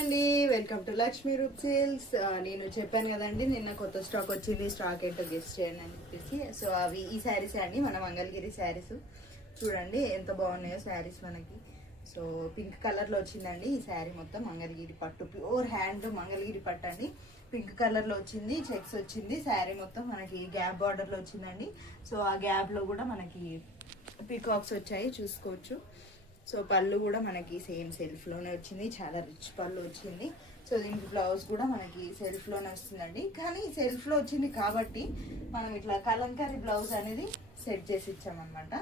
అండి, welcome to Lakshmi Roop sales. నేను చెప్పాను కదండి నిన్న కొత్త స్టాక్ వచ్చింది, స్టాక్ ఏంటో గెస్ట్ చేయండి అని చెప్పేసి. సో అవి ఈ శారీస్ అండి, మన మంగళగిరి శారీస్. చూడండి ఎంత బాగున్నాయో శారీస్ మనకి. సో పింక్ కలర్లో వచ్చిందండి ఈ శారీ మొత్తం. మంగళగిరి పట్టు, ప్యూర్ హ్యాండ్ మంగళగిరి పట్టు అండి. పింక్ కలర్లో వచ్చింది, చెక్స్ వచ్చింది. శారీ మొత్తం మనకి గ్యాప్ బార్డర్లో వచ్చిందండి. సో ఆ గ్యాప్లో కూడా మనకి పీకాక్స్ వచ్చాయి, చూసుకోవచ్చు. సో పళ్ళు కూడా మనకి సేమ్ సెల్ఫ్లోనే వచ్చింది, చాలా రిచ్ పళ్ళు వచ్చింది. సో దీనికి బ్లౌజ్ కూడా మనకి సెల్ఫ్లోనే వస్తుందండి. కానీ సెల్ఫ్లో వచ్చింది కాబట్టి మనం ఇట్లా కలంకారీ బ్లౌజ్ అనేది సెట్ చేసి ఇచ్చామన్నమాట.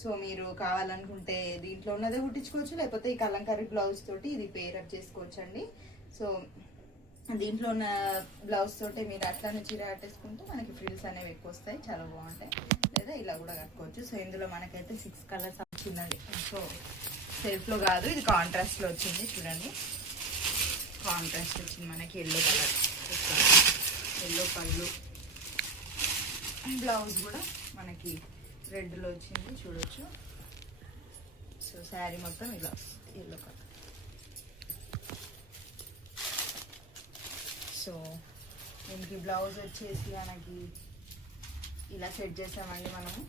సో మీరు కావాలనుకుంటే దీంట్లో ఉన్నదే కుట్టించుకోవచ్చు, లేకపోతే ఈ కలంకారీ బ్లౌజ్ తోటి ఇది పేరప్ చేసుకోవచ్చు అండి. సో దీంట్లో ఉన్న బ్లౌజ్ తోటి మీరు అట్లానే చీర కట్టేసుకుంటే మనకి ఫ్రిల్స్ అనేవి ఎక్కువ వస్తాయి, చాలా బాగుంటాయి. లేదా ఇలా కూడా కట్టుకోవచ్చు. సో ఇందులో మనకైతే 6 కలర్స్ వచ్చిందండి. సో సెల్ఫ్లో కాదు, ఇది కాంట్రాస్ట్లో వచ్చింది. చూడండి కాంట్రాస్ట్ వచ్చింది మనకి, ఎల్లో కలర్, ఎల్లో పళ్ళు. బ్లౌజ్ కూడా మనకి రెడ్లో వచ్చింది, చూడొచ్చు. సో శారీ మొత్తం ఇలా వస్తుంది, ఎల్లో కలర్. సో దీనికి బ్లౌజ్ వచ్చేసి మనకి ఇలా సెట్ చేసామండి మనము.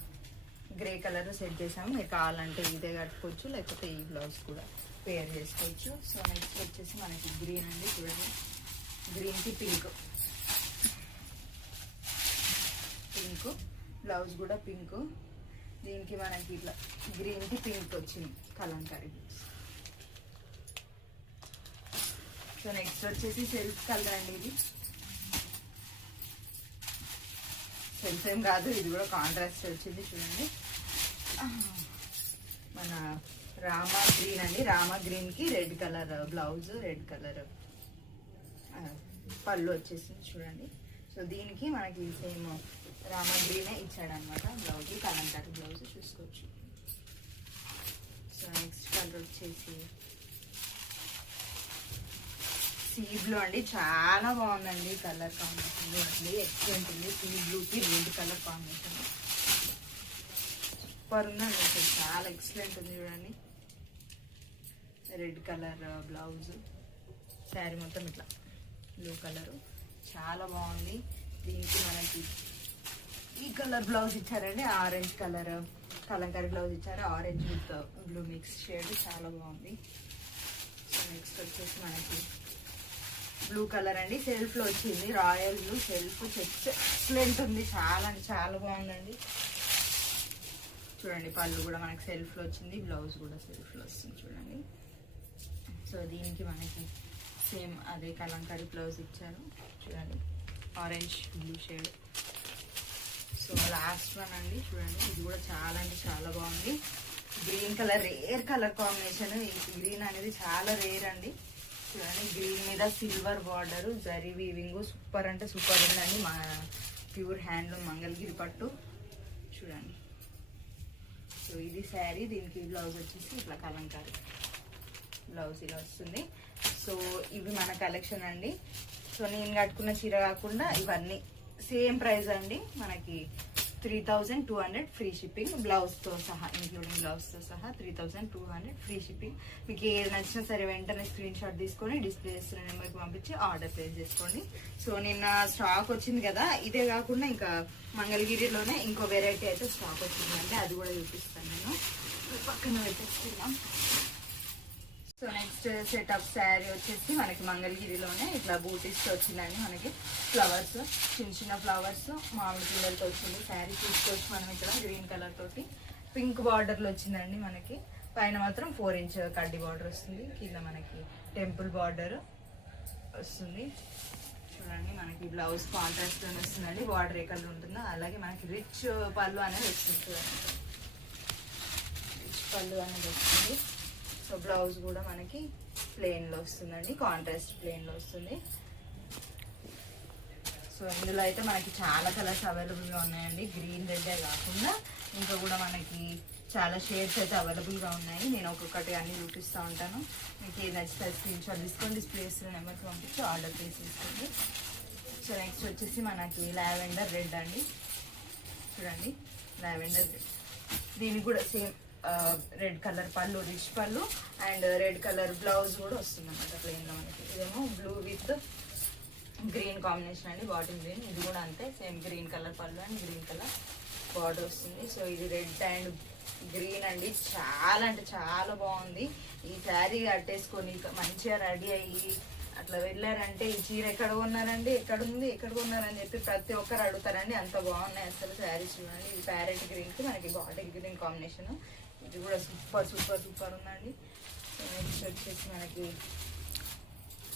గ్రే కలర్ సెట్ చేసాము. మీరు కావాలంటే ఇదే కట్టుకోవచ్చు, లేకపోతే ఈ బ్లౌజ్ కూడా పేర్ చేసుకోవచ్చు. సో నెక్స్ట్ వచ్చేసి మనకి గ్రీన్ అండి. చూడండి, గ్రీన్కి పింక్, పింక్ బ్లౌజ్ కూడా పింక్. దీనికి మనకి ఇట్లా గ్రీన్కి పింక్ వచ్చింది కలంకారీ బ్లౌజ్. సో నెక్స్ట్ వచ్చేసి సెల్ఫ్ కలర్ అండి. ఇది సెల్ఫ్ ఏం కాదు, ఇది కూడా కాంట్రాస్ట్ వచ్చింది. చూడండి మన రామా గ్రీన్ అండి. రామా గ్రీన్కి red colour blouse, red colour పళ్ళు వచ్చేసింది. చూడండి. సో దీనికి మనకి సేమ్ రామా గ్రీనే ఇచ్చాడనమాట బ్లౌజ్, కలంకారీ బ్లౌజ్, చూసుకోవచ్చు. సో నెక్స్ట్ కలర్ వచ్చేసి సీ బ్లూ అండి. చాలా బాగుందండి కలర్ కాంబినేషన్. చూడండి ఎక్సలెంట్ ఉంది. సీ బ్లూకి రెడ్ కలర్ కాంబినేషన్ సూపర్ ఉందండి, చాలా ఎక్సలెంట్ ఉంది. చూడండి రెడ్ కలర్ బ్లౌజ్, శారీ మొత్తం ఇట్లా బ్లూ కలరు, చాలా బాగుంది. దీనికి మనకి ఈ కలర్ బ్లౌజ్ ఇచ్చారండి, ఆరెంజ్ కలర్ కలంకారీ బ్లౌజ్ ఇచ్చారు. Orange with blue mix shade, చాలా బాగుంది. సో నెక్స్ట్ వచ్చేసి మనకి బ్లూ కలర్ అండి. సెల్ఫ్లో వచ్చింది, royal blue self checks, excellent ఉంది, చాలా అంటే చాలా బాగుందండి. చూడండి పళ్ళు కూడా మనకి సెల్ఫ్లో వచ్చింది, బ్లౌజ్ కూడా సెల్ఫ్లో వస్తుంది. చూడండి. సో దీనికి మనకి సేమ్ అదే కలంకారీ బ్లౌజ్ ఇచ్చారు. చూడండి orange blue shade. So last one అండి. చూడండి ఇది కూడా చాలా అంటే చాలా బాగుంది. Green colour, rare colour combination. ఈ గ్రీన్ అనేది చాలా రేర్ అండి. చూడండి గ్రీన్ మీద silver border, zari weaving, super అంటే సూపర్ ఉందండి. మా ప్యూర్ హ్యాండ్లూమ్ మంగళగిరి పట్టు. చూడండి. సో ఇది శారీ, దీనికి బ్లౌజ్ వచ్చేసి ఇట్లా కలంకారీ బ్లౌజ్ ఇలా వస్తుంది. సో ఇవి మన కలెక్షన్ అండి. సో నేను కట్టుకున్న చీర కాకుండా ఇవన్నీ సేమ్ ప్రైస్ అండి. మనకి 3200 ఫ్రీ షిప్పింగ్, బ్లౌజ్తో సహా, ఇంక్లూడింగ్ బ్లౌజ్తో సహా 3200 ఫ్రీ షిప్పింగ్. మీకు ఏది నచ్చినా సరే వెంటనే స్క్రీన్ షాట్ తీసుకొని డిస్ప్లే చేస్తున్న నెంబర్కి పంపించి ఆర్డర్ ప్లేస్ చేసుకోండి. సో నిన్న స్టాక్ వచ్చింది కదా, ఇదే కాకుండా ఇంకా మంగళగిరిలోనే ఇంకో వెరైటీ అయితే స్టాక్ వచ్చిందంటే అది కూడా చూపిస్తాను నేను. పక్కన పెట్టేస్తున్నాం. సో నెక్స్ట్ సెటప్ శారీ వచ్చేసి మనకి మంగళగిరిలోనే ఇట్లా బూటీస్తో వచ్చిందండి. మనకి ఫ్లవర్స్, చిన్న చిన్న ఫ్లవర్స్, మామిడి పిల్లలతో వచ్చింది శారీ. చూసుకోవచ్చు మనం ఇక్కడ గ్రీన్ కలర్ తోటి పింక్ బార్డర్లో వచ్చిందండి. మనకి పైన మాత్రం 4 ఇంచ్ కడ్డీ బార్డర్ వస్తుంది, కింద మనకి టెంపుల్ బార్డర్ వస్తుంది. చూడండి మనకి బ్లౌజ్ కాంట్రాస్ట్లోనే వస్తుందండి, బార్డర్ ఏ కలర్ ఉంటుందో అలాగే మనకి రిచ్ పళ్ళు అనేది వస్తుంది. చూడండి రిచ్ పళ్ళు అనేది వస్తుంది. సో బ్లౌజ్ కూడా మనకి ప్లెయిన్లో వస్తుందండి, కాంట్రాస్ట్ ప్లెయిన్లో వస్తుంది. సో ఇందులో అయితే మనకి చాలా కలర్స్ అవైలబుల్గా ఉన్నాయండి. గ్రీన్ రెడ్డే కాకుండా ఇంకా కూడా మనకి చాలా షేడ్స్ అయితే అవైలబుల్గా ఉన్నాయి. నేను ఒక్కొక్కటి అన్ని చూపిస్తూ ఉంటాను. మీకు ఏది నచ్చితే స్క్రీన్ షాట్ తీసుకోండి, డిస్ప్లేస్ నెంబర్కి పంపించి ఆర్డర్ ప్లేస్ చేసుకోండి. సో నెక్స్ట్ వచ్చేసి మనకి లావెండర్ రెడ్ అండి. చూడండి లావెండర్ రెడ్, దీనికి కూడా సేమ్ రెడ్ కలర్ పళ్ళు, రిచ్ పళ్ళు అండ్ రెడ్ కలర్ బ్లౌజ్ కూడా వస్తుంది అనమాట ప్లెయిన్లో మనకి. ఇదేమో బ్లూ విత్ గ్రీన్ కాంబినేషన్ అండి, బాటిల్ గ్రీన్. ఇది కూడా అంతే, సేమ్ గ్రీన్ కలర్ పళ్ళు అండ్ గ్రీన్ కలర్ బార్డర్ వస్తుంది. సో ఇది రెడ్ అండ్ గ్రీన్ అండి, చాలా అంటే చాలా బాగుంది. ఈ శారీ కట్టేసుకొని మంచిగా రెడీ అయ్యి అట్లా వెళ్ళారంటే ఈ చీర ఎక్కడ కొన్నారండి, ఎక్కడుంది, ఎక్కడ కొన్నారని చెప్పి ప్రతి ఒక్కరు అడుగుతారండి. అంత బాగున్నాయి అసలు శారీస్. చూడండి, ఇది ప్యారెట్ గ్రీన్కి మనకి బాటిల్ గ్రీన్ కాంబినేషన్. ఇది కూడా సూపర్ సూపర్ సూపర్ ఉందండి. నెక్స్ట్ వచ్చేసి మనకి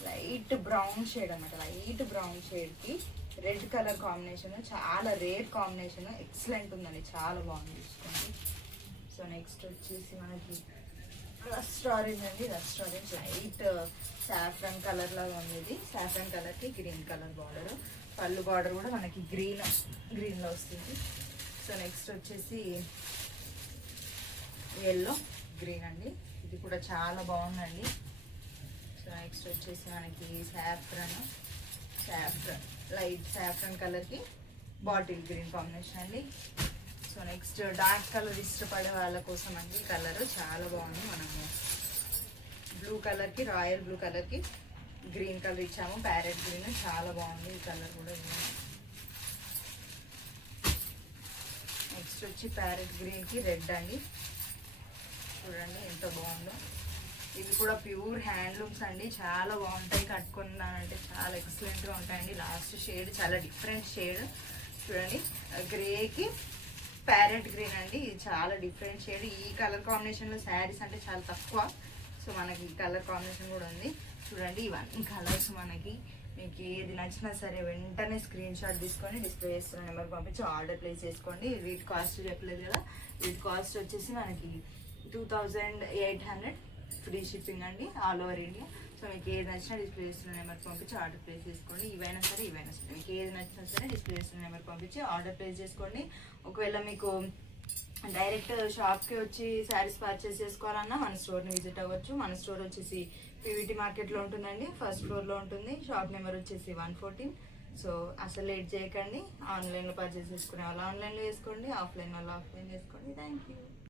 లైట్ బ్రౌన్ షేడ్ అనమాట, లైట్ బ్రౌన్ షేడ్కి రెడ్ కలర్ కాంబినేషన్, చాలా రేర్ కాంబినేషన్, ఎక్సలెంట్ ఉందండి, చాలా బాగుంది చూసుకోండి. సో నెక్స్ట్ వచ్చేసి మనకి రస్ట్ ఆరెంజ్ అండి, rust orange light saffron colour లాగా ఉంది. ఇది సాఫ్రన్ కలర్కి గ్రీన్ కలర్ బార్డర్, పళ్ళు బార్డర్ కూడా మనకి గ్రీన్లో వస్తుంది. సో నెక్స్ట్ వచ్చేసి ఎల్లో గ్రీన్ అండి, ఇది కూడా చాలా బాగుందండి. సో నెక్స్ట్ వచ్చేసి మనకి సాఫ్రన్ లైట్ సాఫ్రన్ కలర్కి బాటిల్ గ్రీన్ కాంబినేషన్ అండి. సో నెక్స్ట్ డార్క్ కలర్ ఇష్టపడే వాళ్ళ కోసం అండి కలర్ చాలా బాగుంది. మనము బ్లూ కలర్కి రాయల్ బ్లూ కలర్కి గ్రీన్ కలర్ ఇచ్చాము, ప్యారెట్ గ్రీన్, చాలా బాగుంది ఈ కలర్ కూడా. నెక్స్ట్ వచ్చి ప్యారెట్ గ్రీన్కి రెడ్ అండి, చూడండి ఎంత బాగుందో. ఇవి కూడా ప్యూర్ హ్యాండ్లూమ్స్ అండి, చాలా బాగుంటాయి, కట్టుకున్నానంటే చాలా ఎక్సలెంట్గా ఉంటాయండి. లాస్ట్ షేడ్ చాలా డిఫరెంట్ షేడ్ చూడండి, గ్రేకి ప్యారెట్ గ్రీన్ అండి, ఇది చాలా డిఫరెంట్ షేడ్. ఈ కలర్ కాంబినేషన్లో శారీస్ అంటే చాలా తక్కువ. సో మనకి ఈ కలర్ కాంబినేషన్ కూడా ఉంది చూడండి. ఇవన్నీ కలర్స్ మనకి, మీకు ఏది నచ్చినా సరే వెంటనే స్క్రీన్ షాట్ తీసుకొని డిస్ప్లే చేస్తున్న నెంబర్ పంపించి ఆర్డర్ ప్లేస్ చేసుకోండి. వీటి కాస్ట్ చెప్పలేదు కదా, వీటి కాస్ట్ వచ్చేసి మనకి 2800 ఫ్రీ షిప్పింగ్ అండి, ఆల్ ఓవర్ ఇండియా. సో మీకు ఏది నచ్చినా డిస్ప్లే చేస్తున్న నెంబర్ పంపించి ఆర్డర్ ప్లేస్ చేసుకోండి. ఇవైనా సరే మీకు ఏది నచ్చినా సరే డిస్ప్లే చేస్తున్న నెంబర్ పంపించి ఆర్డర్ ప్లేస్ చేసుకోండి. ఒకవేళ మీకు డైరెక్ట్ షాప్కి వచ్చి శారీస్ పర్చేస్ చేసుకోవాలన్నా మన స్టోర్ని విజిట్ అవ్వచ్చు. మన స్టోర్ వచ్చేసి పీవీటీ మార్కెట్లో ఉంటుందండి, ఫస్ట్ ఫ్లోర్లో ఉంటుంది. షాప్ నెంబర్ వచ్చేసి 114. సో అసలు లేట్ చేయకండి, ఆన్లైన్లో పర్చేస్ చేసుకునే వాళ్ళు ఆన్లైన్లో వేసుకోండి, ఆఫ్లైన్ వాళ్ళు ఆఫ్లైన్ చేసుకోండి. Thank you.